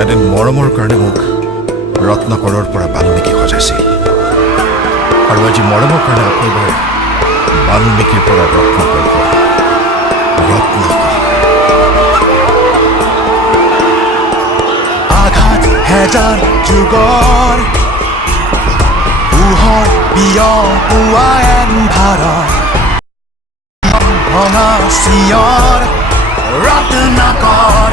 এদিন মৰমৰ কাৰণে মোক ৰত্নাকৰৰ পৰা বাল্মীকি সজাইছিল আৰু আজি মৰমৰ কাৰণে আকৌ এবাৰ বাল্মীকিৰ পৰা ৰত্নাকৰ আঘাত হেজাৰ যুগৰ পোহৰ বিয়পোৱা এন্ধাৰৰ ভঙা চিঞৰ ৰত্নাকৰ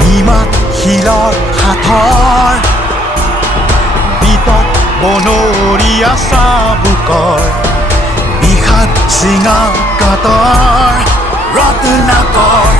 নিমাত শিলৰ হাতৰ বিপদ বনৰীয়া চাবুকৰ বিষাদ চিঙা কাতৰ ৰত্নাকৰ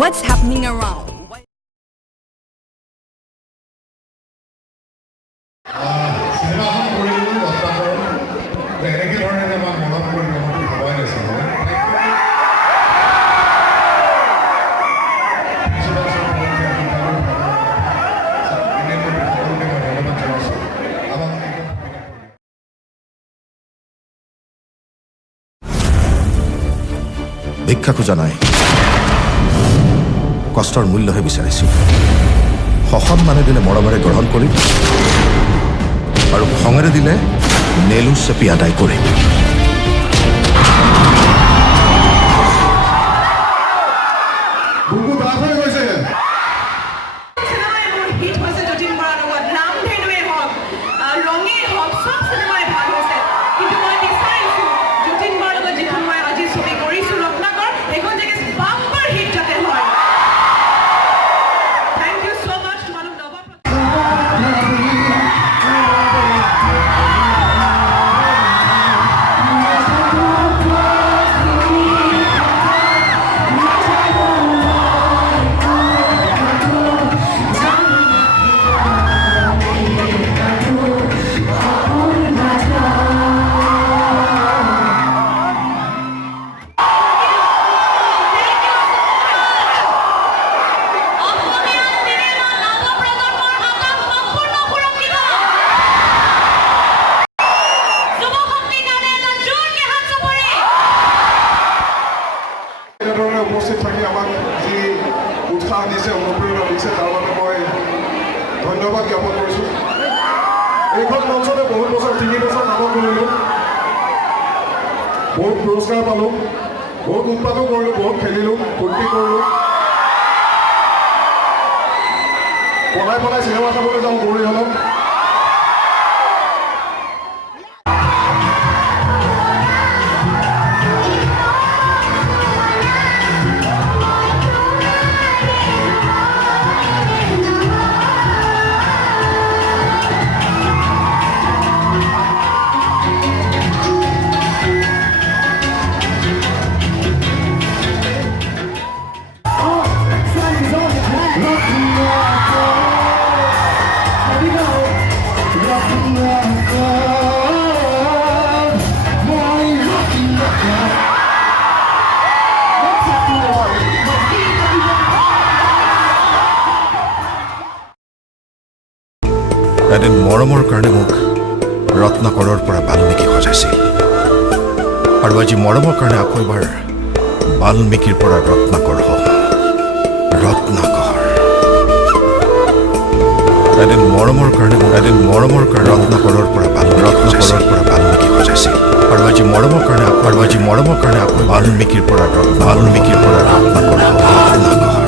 What's happening around? ভিক্ষা খোজা নাই, কষ্টৰ মূল্যহে বিচাৰিছিল। সসন্মানে দিলে মৰমেৰে গ্ৰহণ কৰি আৰু খঙেৰে দিলে নেলু চেপি আদায় কৰি। উপস্থিত থাকি আমাক যি উৎসাহ দিছে, অনুপ্ৰেৰণা দিছে, তাৰ বাবে মই ধন্যবাদ জ্ঞাপন কৰিছোঁ। এইখন মঞ্চতে বহুত বছৰ 3 বছৰ কাম কৰিলোঁ, বহুত পুৰস্কাৰ পালোঁ, বহুত উৎপাদন কৰিলোঁ, বহুত খেলিলোঁ, ফূৰ্তি কৰিলোঁ, পলাই চিনেমা চাবলৈ যাওঁ গৌৰী হলত। এদিন মৰমৰ কাৰণে মোক ৰত্নাকৰৰ পৰা বাল্মীকি সজাইছিল আৰু আজি মৰমৰ কাৰণে আকৌ এবাৰ বাল্মীকিৰ পৰা ৰত্নাকৰ হওঁ। ৰত্নাকৰ এদিন মৰমৰ কাৰণে ৰত্নাকৰৰ পৰা বাল্মীকি সজাইছিল আৰু আজি মৰমৰ কাৰণে আকৌ বাল্মীকিৰ পৰা ৰত্নাকৰ হওঁ। ৰত্নাকৰ